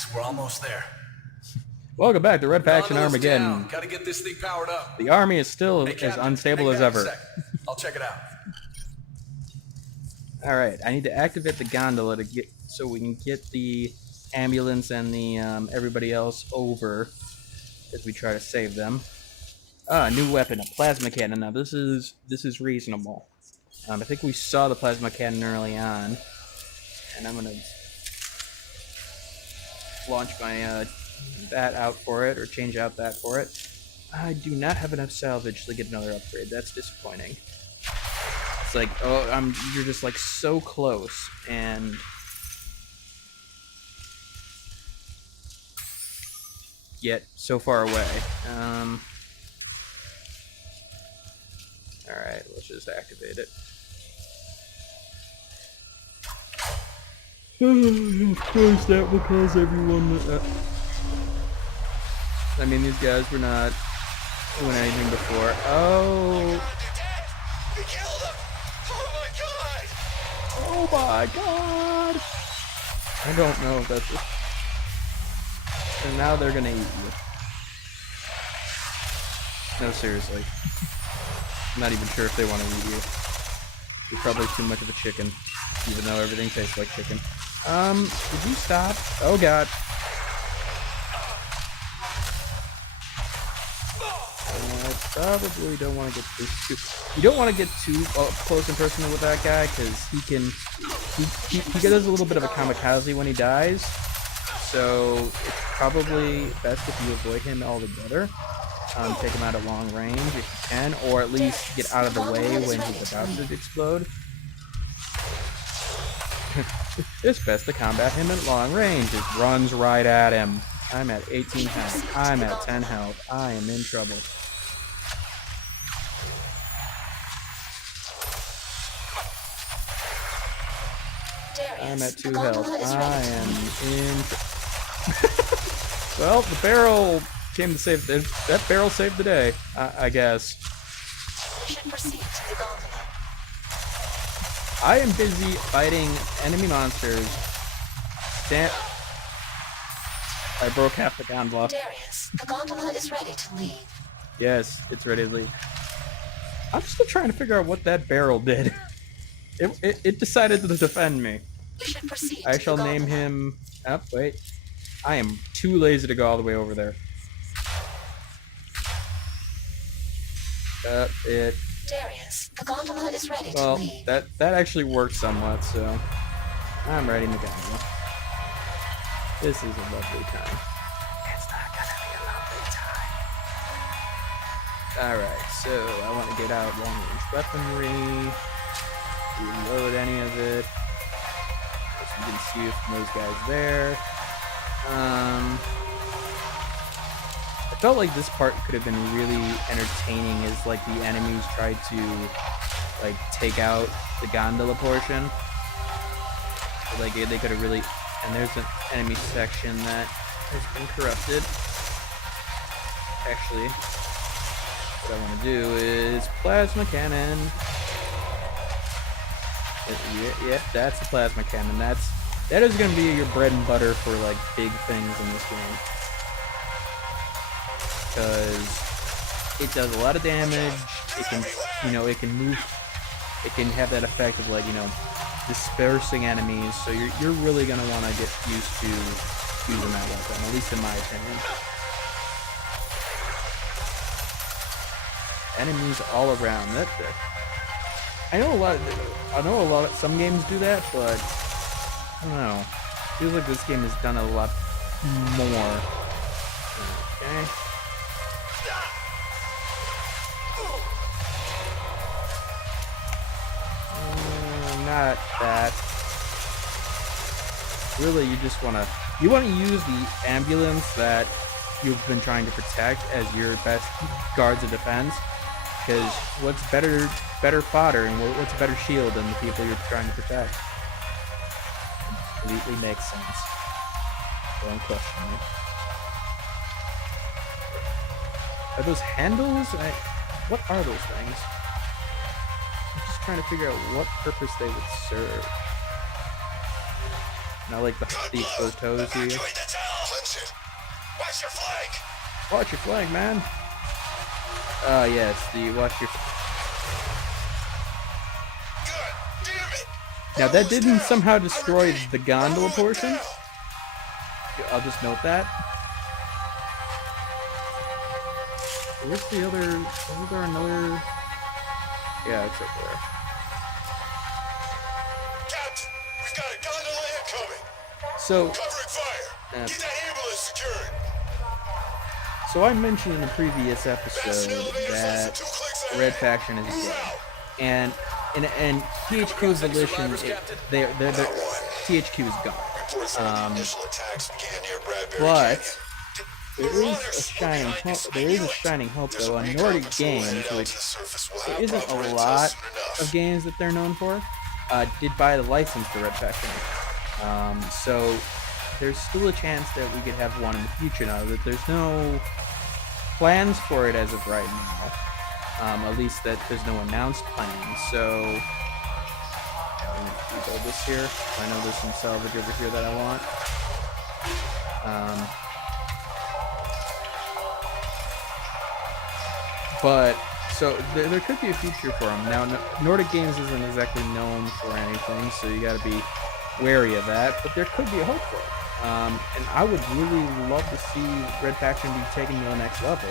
Max. We're almost there. Welcome back to Red Faction Gondola's Armageddon. down. Gotta get this thing powered up. The army is still Hey, as Captain, unstable hang as back a ever. sec. I'll check it out. Alright, I need to activate the gondola to get so we can get the ambulance and the everybody else over as we try to save them. New weapon, a plasma cannon. Now this is reasonable. I think we saw the plasma cannon early on, and I'm gonna launch my that out for it, or change out that for it. I do not have enough salvage to get another upgrade. That's disappointing. It's like, oh, you're just like so close, and yet so far away. Alright, let's just activate it. Of course, that will cause everyone. I mean, these guys were not doing anything before. Oh! We killed him! Oh Oh my god! I don't know if that's it. And now they're gonna eat you. No, seriously. I'm not even sure if they want to eat you. You're probably too much of a chicken, even though everything tastes like chicken. Did you stop? Oh god. I probably don't want to get too... You don't want to get too close and personal with that guy, because he can... He does a little bit of a kamikaze when he dies, so it's probably best if you avoid him altogether. Take him out at long range if you can, or at least get out of the way when he's about to explode. It's best to combat him at long range. It runs right at him. I'm at 18 health. I'm at 10 health. I am in trouble. I'm at 2 health. I am in... Well, the barrel came to save... That barrel saved the day, I guess. We should proceed to the gondola. I am busy fighting enemy monsters. I broke half the gondola. Darius, the gondola is ready to leave. Yes, it's ready to leave. I'm still trying to figure out what that barrel did. It decided to defend me. We should proceed I to shall the name gondola. him... Oh, wait. I am too lazy to go all the way over there. Darius, the gondola is ready to Well, leave. that actually worked somewhat, so... I'm ready to go. This is a lovely time. It's not gonna be a lovely time. Alright, so I want to get out long-range weaponry. Reload any of it. As you can see from those guys there. I felt like this part could have been really entertaining as like the enemies tried to like take out the gondola portion. So, like they could have really, and there's an enemy section that has been corrupted. Actually, what I want to do is plasma cannon. Yep, that's the plasma cannon. That is going to be your bread and butter for like big things in this game, because it does a lot of damage. It can, it can move. It can have that effect of like, dispersing enemies. So you're really going to want to get used to using that weapon, at least in my opinion. Enemies all around. I know a lot of some games do that, but I don't know. Feels like this game has done a lot more. Okay. Not that. Really, you just want to use the ambulance that you've been trying to protect as your best guards of defense. Because what's better fodder and what's a better shield than the people you're trying to protect? Completely makes sense. Don't question me. Are those handles? What are those things? I'm just trying to figure out what purpose they would serve. Not like the exposed toes here. Watch your flank! Watch your flank, man. Yes, the watch your. Good! Damn it! Now that Almost didn't down. somehow I destroy repeat, the gondola almost portion. down. I'll just note that. Where's the other? Is there another? Yeah, it's up there. Captain, we've got a gondola incoming. So, Covering fire. Yeah. Get that ambulance secured. so I mentioned in a previous Fasten episode elevators less than that 2 clicks the ahead. Red Faction is Move dead, out. and THQ's Any volition, survivors, Captain? they're THQ is gone. Reports that the initial attacks began near Bradbury But Canyon. there is a shining hope. There is a shining hope though on Nordic Games, which there isn't a lot of games that they're known for. Did buy the license to Red Faction, so there's still a chance that we could have one in the future. Now that there's no plans for it as of right now, at least that there's no announced plans. So we build this here. I know there's some salvage over here that I want. But so there could be a future for them. Now, Nordic Games isn't exactly known for anything, so you got to be wary of that. But there could be a hope for it. And I would really love to see Red Faction be taken to the next level.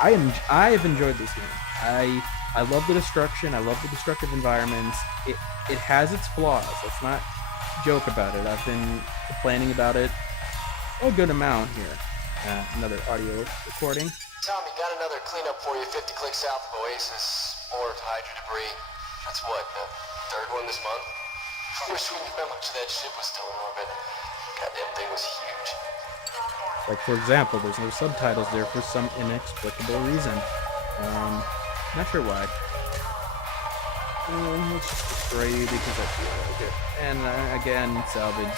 I mean, I have enjoyed this game. I love the destruction. I love the destructive environments. It has its flaws. Let's not joke about it. I've been complaining about it a good amount here. Another audio recording. Tommy, got another cleanup for you 50 clicks south of Oasis. More Hydra debris. That's what, the third one this month? Wish we knew how much of that ship was still in orbit. Goddamn thing was huge. Like, for example, there's no subtitles there for some inexplicable reason. Not sure why. Let's just destroy you because I feel like it. And again, salvage.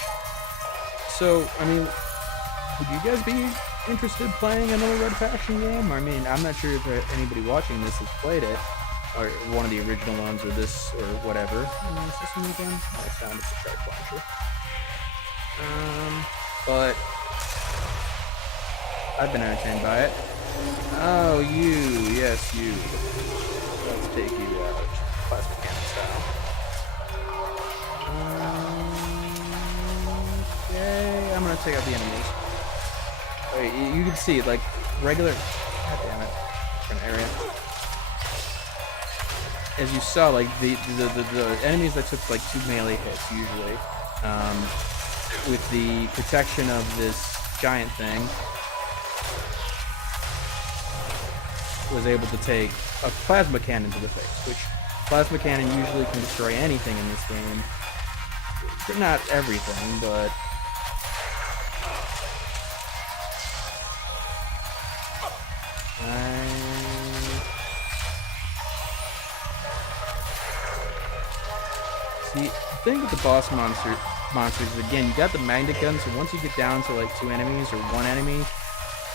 So, I mean, would you guys be interested playing another Red Faction game? I mean, I'm not sure if anybody watching this has played it, or one of the original ones, or this, or whatever. Is this one again? I found it's a shark launcher. But I've been entertained by it. Oh, you, yes, you. Let's take you out, plasma cannon style. Okay, I'm gonna take out the enemies. Wait, you can see, like, regular. God damn it. Different area. As you saw, like, the enemies that took, like, 2 melee hits, usually, with the protection of this giant thing, was able to take a plasma cannon to the face, which plasma cannon usually can destroy anything in this game. Not everything, but see, the thing with the boss monsters is, again, you got the magnet gun, so once you get down to like 2 enemies or 1 enemy,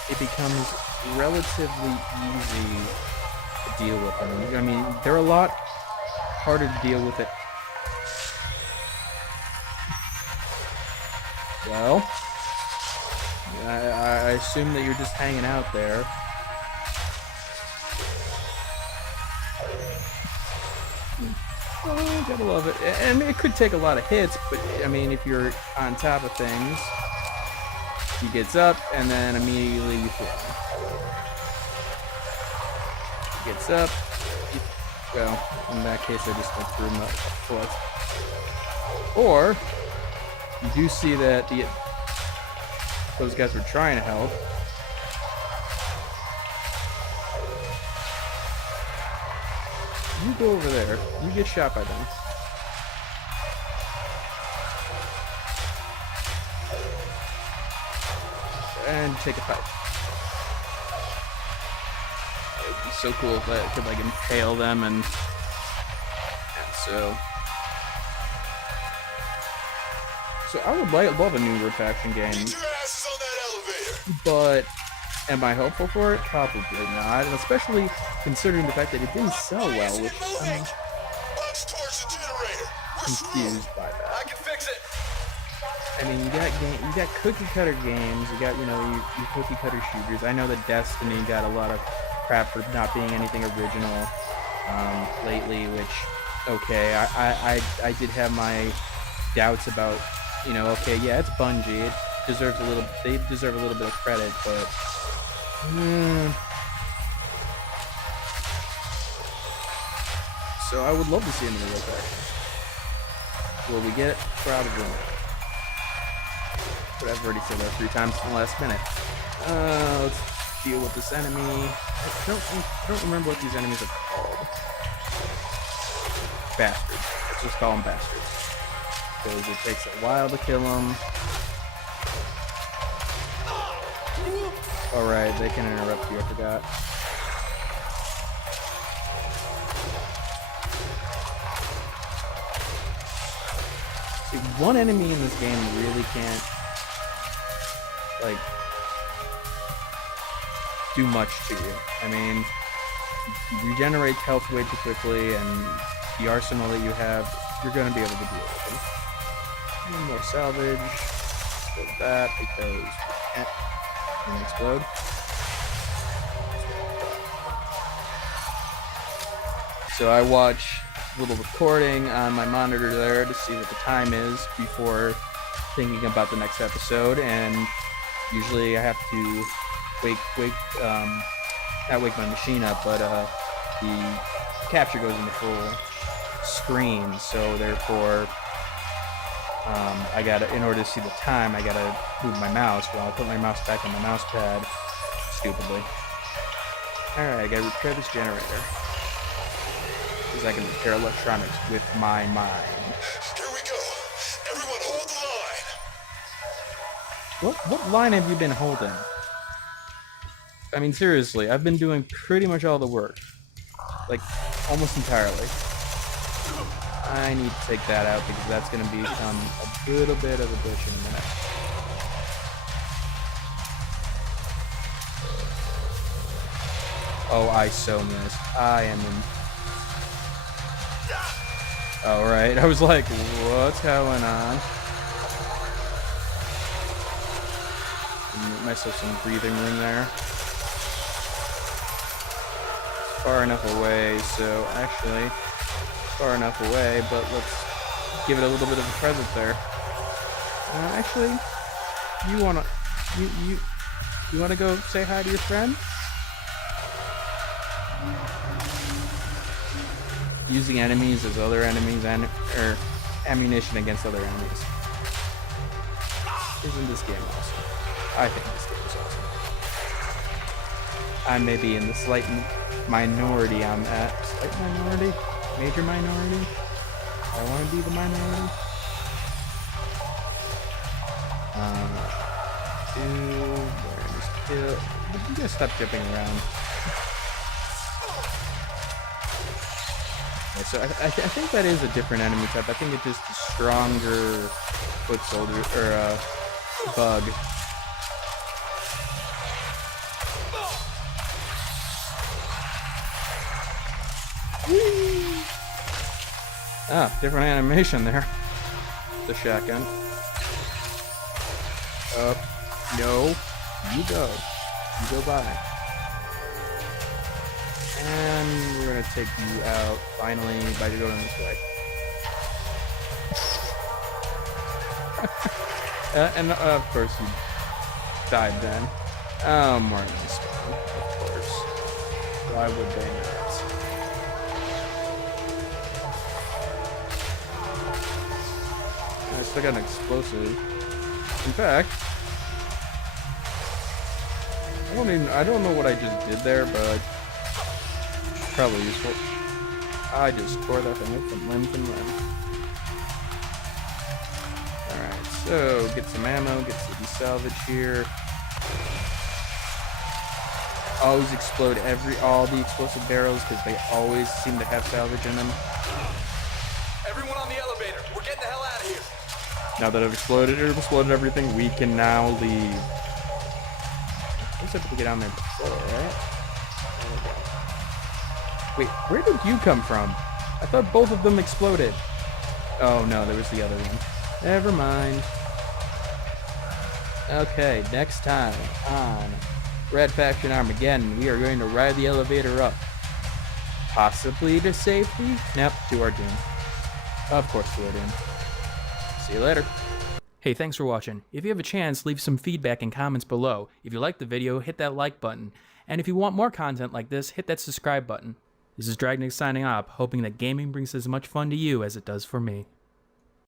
it becomes relatively easy to deal with them. I mean, they're a lot harder to deal with it. Well, I assume that you're just hanging out there. Oh, gotta love it. And it could take a lot of hits, but I mean, if you're on top of things, he gets up and then immediately you throw him. He gets up. Well, in that case, I just like threw him up foot. Or you do see that those guys were trying to help. You go over there. You get shot by them. And take a fight. It would be so cool if I could like impale them and so. So I would love a new Red Faction game. Get your asses on that elevator. But am I hopeful for it? Probably not, and especially considering the fact that it didn't sell well, which I'm Punch towards the generator. We're screwed. confused by that. I can fix it. I mean, you got cookie cutter games. You got your cookie cutter shooters. I know that Destiny got a lot of crap for not being anything original lately. Which, okay, I did have my doubts about. Okay, yeah, it's Bungie. It deserves they deserve a little bit of credit, but. So I would love to see him in the real action. Will we get it? Probably not. But I've already said that 3 times in the last minute. Let's deal with this enemy. I don't remember what these enemies are called. Bastards. Let's just call them bastards. Because it takes a while to kill them. Alright, they can interrupt you, I forgot. See, one enemy in this game really can't, like, do much to you. I mean, you regenerate health way too quickly, and the arsenal that you have, you're going to be able to deal with them. One more salvage. Explode that, because we can't even explode. So I watch a little recording on my monitor there to see what the time is before thinking about the next episode, and usually I have to not wake my machine up, but the capture goes into full screen, so therefore I gotta, in order to see the time, I gotta move my mouse. Well, I put my mouse back on the mouse pad, stupidly. Alright, I gotta repair this generator. Because I can repair electronics with my mind. Here we go. Everyone hold the line. What line have you been holding? I mean, seriously, I've been doing pretty much all the work. Like, almost entirely. I need to take that out because that's going to become a little bit of a bitch in a minute. Oh, I so missed. I am in... Alright, I was like, what's going on? Make myself some breathing room there. Far enough away, so actually, far enough away, but let's give it a little bit of a present there. Actually, you wanna go say hi to your friend? Using enemies as other enemies or ammunition against other enemies. Isn't this game awesome? I think this game is awesome. I may be in the slight minority on that. Slight minority? Major minority? I want to be the minority. You gotta stop jumping around. So I think that is a different enemy type. I think it's just a stronger foot soldier or bug. Whee! Ah, different animation there. The shotgun. Up. No. You go. You go by. And we're gonna take you out finally by going this way. And of course you died then. More in this one, of course. Why would they not? I still got an explosive. In fact, I don't know what I just did there, but probably useful. I just tore that thing up from limb to limb. Alright, so get some ammo, get some salvage here. Always explode all the explosive barrels because they always seem to have salvage in them. Everyone on the elevator. We're getting the hell out of here. Now that I've exploded everything, we can now leave. I just have to get down there before, right? Wait, where did you come from? I thought both of them exploded. Oh no, there was the other one. Never mind. Okay, next time on Red Faction Armageddon, we are going to ride the elevator up. Possibly to safety? Nope, to our doom. Of course, to our doom. See you later. Hey, thanks for watching. If you have a chance, leave some feedback and comments below. If you liked the video, hit that like button. And if you want more content like this, hit that subscribe button. This is Dragnix signing off, hoping that gaming brings as much fun to you as it does for me.